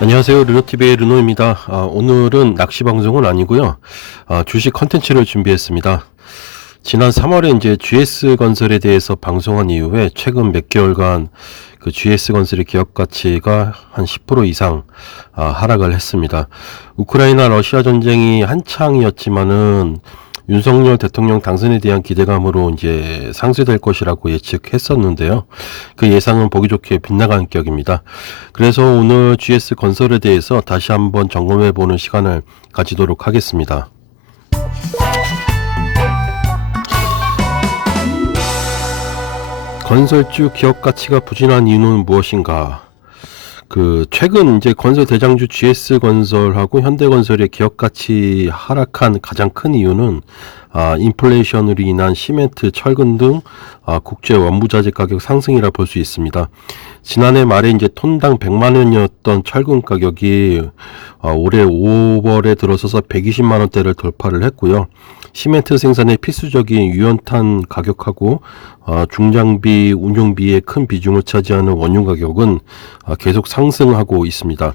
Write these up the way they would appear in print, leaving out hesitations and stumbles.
안녕하세요. 르노TV의 르노입니다. 오늘은 낚시 방송은 아니고요. 주식 컨텐츠를 준비했습니다. 지난 3월에 이제 GS건설에 대해서 방송한 이후에 최근 몇 개월간 그 GS건설의 기업 가치가 한 10% 이상 하락을 했습니다. 우크라이나 러시아 전쟁이 한창이었지만은 윤석열 대통령 당선에 대한 기대감으로 이제 상쇄될 것이라고 예측했었는데요. 그 예상은 보기 좋게 빗나간 격입니다. 그래서 오늘 GS건설에 대해서 다시 한번 점검해보는 시간을 가지도록 하겠습니다. 건설주 기업 가치가 부진한 이유는 무엇인가? 최근 이제 건설 대장주 GS건설하고 현대건설의 기업 가치 하락한 가장 큰 이유는 인플레이션으로 인한 시멘트, 철근 등 국제 원부자재 가격 상승이라 볼 수 있습니다. 지난해 말에 이제 톤당 100만 원이었던 철근 가격이 올해 5월에 들어서서 120만 원대를 돌파를 했고요. 시멘트 생산의 필수적인 유연탄 가격하고 중장비, 운용비의 큰 비중을 차지하는 원유 가격은 계속 상승하고 있습니다.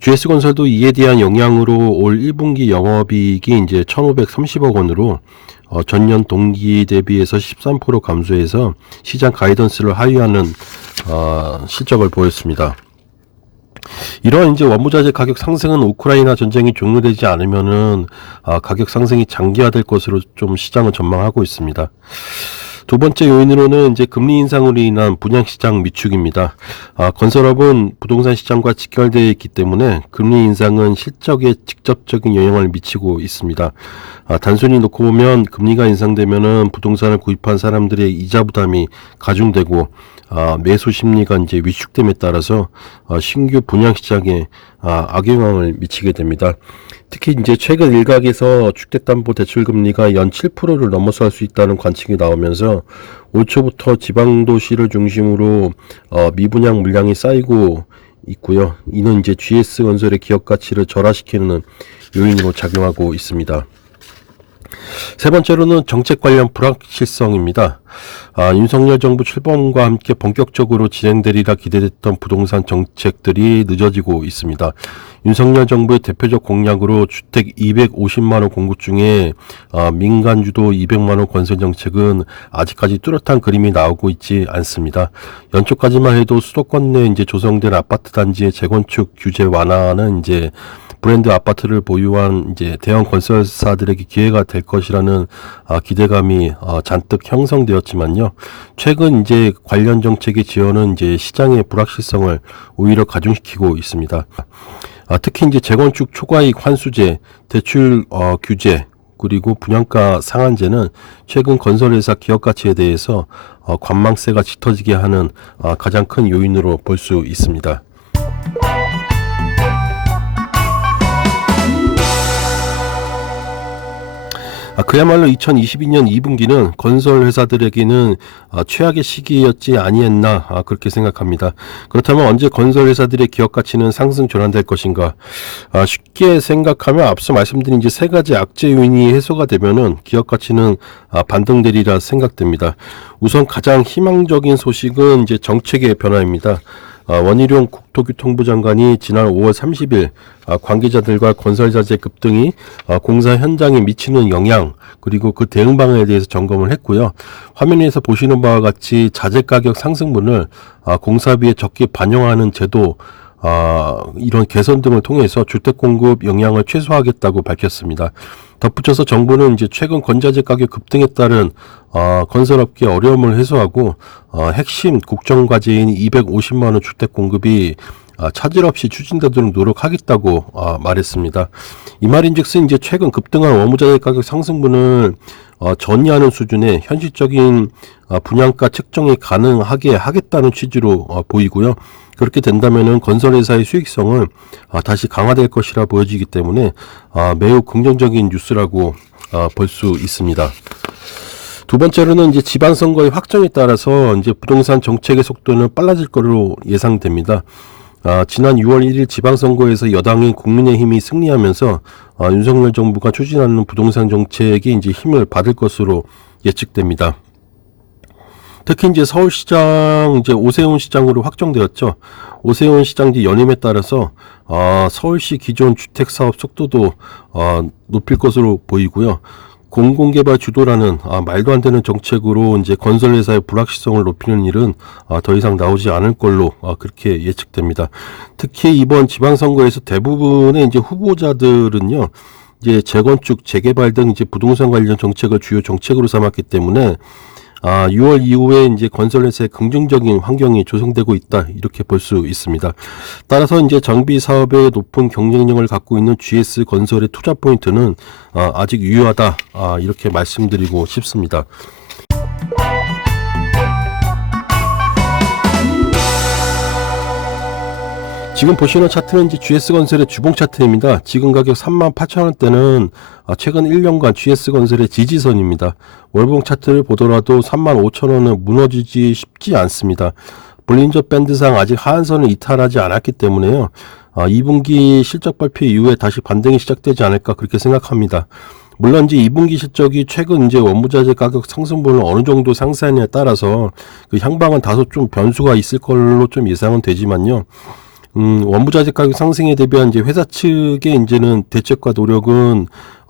GS건설도 이에 대한 영향으로 올 1분기 영업이익이 이제 1,530억 원으로 전년 동기 대비해서 13% 감소해서 시장 가이던스를 하회하는 실적을 보였습니다. 이러한 이제 원부자재 가격 상승은 우크라이나 전쟁이 종료되지 않으면은 가격 상승이 장기화될 것으로 좀 시장은 전망하고 있습니다. 두 번째 요인으로는 이제 금리 인상으로 인한 분양시장 위축입니다. 건설업은 부동산 시장과 직결되어 있기 때문에 금리 인상은 실적에 직접적인 영향을 미치고 있습니다. 단순히 놓고 보면 금리가 인상되면은 부동산을 구입한 사람들의 이자 부담이 가중되고 매수 심리가 이제 위축됨에 따라서 신규 분양 시장에 악영향을 미치게 됩니다. 특히 이제 최근 일각에서 주택담보대출 금리가 연 7%를 넘어설 수 있다는 관측이 나오면서 올 초부터 지방도시를 중심으로 미분양 물량이 쌓이고 있고요. 이는 이제 GS건설의 기업 가치를 절하시키는 요인으로 작용하고 있습니다. 세 번째로는 정책 관련 불확실성입니다. 윤석열 정부 출범과 함께 본격적으로 진행되리라 기대됐던 부동산 정책들이 늦어지고 있습니다. 윤석열 정부의 대표적 공약으로 주택 250만 원 공급 중에 민간 주도 200만 원 건설 정책은 아직까지 뚜렷한 그림이 나오고 있지 않습니다. 연초까지만 해도 수도권 내 이제 조성된 아파트 단지의 재건축 규제 완화는 이제 브랜드 아파트를 보유한 이제 대형 건설사들에게 기회가 될 것이라는 기대감이 잔뜩 형성되었지만요. 최근 이제 관련 정책의 지원은 이제 시장의 불확실성을 오히려 가중시키고 있습니다. 특히 이제 재건축 초과이익 환수제, 대출 규제, 그리고 분양가 상한제는 최근 건설회사 기업 가치에 대해서 관망세가 짙어지게 하는 가장 큰 요인으로 볼 수 있습니다. 그야말로 2022년 2분기는 건설 회사들에게는 최악의 시기였지 아니했나 그렇게 생각합니다. 그렇다면 언제 건설 회사들의 기업 가치는 상승 전환될 것인가? 쉽게 생각하면 앞서 말씀드린 이제 세 가지 악재 요인이 해소가 되면은 기업 가치는 반등되리라 생각됩니다. 우선 가장 희망적인 소식은 이제 정책의 변화입니다. 원희룡 국토교통부 장관이 지난 5월 30일 관계자들과 건설자재 급등이 공사 현장에 미치는 영향 그리고 그 대응 방안에 대해서 점검을 했고요. 화면에서 보시는 바와 같이 자재 가격 상승분을 공사비에 적게 반영하는 제도 이런 개선 등을 통해서 주택 공급 영향을 최소화하겠다고 밝혔습니다. 덧붙여서 정부는 이제 최근 건자재 가격 급등에 따른 건설업계 어려움을 해소하고 핵심 국정 과제인 250만 원 주택 공급이 차질 없이 추진되도록 노력하겠다고 말했습니다. 이 말인즉슨 이제 최근 급등한 원무자재 가격 상승분을 전이하는 수준의 현실적인 분양가 책정이 가능하게 하겠다는 취지로 보이고요. 그렇게 된다면은 건설회사의 수익성은 다시 강화될 것이라 보여지기 때문에 매우 긍정적인 뉴스라고 볼 수 있습니다. 두 번째로는 이제 지방선거의 확정에 따라서 이제 부동산 정책의 속도는 빨라질 것으로 예상됩니다. 지난 6월 1일 지방선거에서 여당인 국민의힘이 승리하면서 윤석열 정부가 추진하는 부동산 정책이 이제 힘을 받을 것으로 예측됩니다. 특히 이제 서울시장 이제 오세훈 시장으로 확정되었죠. 오세훈 시장 이제 연임에 따라서 서울시 기존 주택 사업 속도도 높일 것으로 보이고요. 공공개발 주도라는 말도 안 되는 정책으로 이제 건설회사의 불확실성을 높이는 일은 더 이상 나오지 않을 걸로 그렇게 예측됩니다. 특히 이번 지방선거에서 대부분의 이제 후보자들은요, 이제 재건축, 재개발 등 이제 부동산 관련 정책을 주요 정책으로 삼았기 때문에 6월 이후에 이제 건설회사의 긍정적인 환경이 조성되고 있다, 이렇게 볼 수 있습니다. 따라서 이제 정비 사업의 높은 경쟁력을 갖고 있는 GS 건설의 투자 포인트는 아직 유효하다, 이렇게 말씀드리고 싶습니다. 지금 보시는 차트는 이제 GS건설의 주봉 차트입니다. 지금 가격 38,000원대는 최근 1년간 GS건설의 지지선입니다. 월봉 차트를 보더라도 35,000원은 무너지지 쉽지 않습니다. 볼린저 밴드상 아직 하한선을 이탈하지 않았기 때문에요. 2분기 실적 발표 이후에 다시 반등이 시작되지 않을까 그렇게 생각합니다. 물론 이제 2분기 실적이 최근 이제 원부자재 가격 상승분을 어느 정도 상쇄하느냐에 따라서 그 향방은 다소 좀 변수가 있을 걸로 좀 예상은 되지만요. 원부자재 가격 상승에 대비한 이제 회사 측의 이제는 대책과 노력은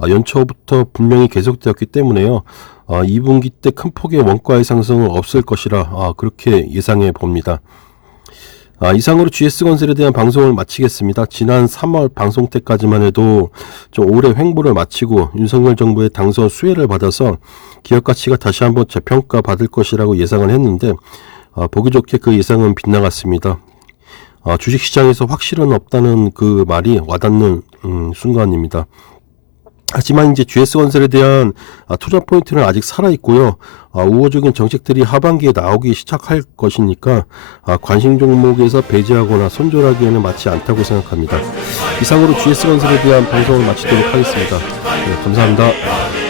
연초부터 분명히 계속되었기 때문에요. 2분기 때 큰 폭의 원가의 상승은 없을 것이라 그렇게 예상해 봅니다. 이상으로 GS건설에 대한 방송을 마치겠습니다. 지난 3월 방송 때까지만 해도 좀 올해 횡보를 마치고 윤석열 정부의 당선 수혜를 받아서 기업 가치가 다시 한번 재평가 받을 것이라고 예상을 했는데 보기 좋게 그 예상은 빗나갔습니다. 주식시장에서 확실은 없다는 그 말이 와닿는 순간입니다. 하지만 이제 GS건설에 대한 투자 포인트는 아직 살아있고요. 우호적인 정책들이 하반기에 나오기 시작할 것이니까 관심 종목에서 배제하거나 손절하기에는 맞지 않다고 생각합니다. 이상으로 GS건설에 대한 방송을 마치도록 하겠습니다. 네, 감사합니다.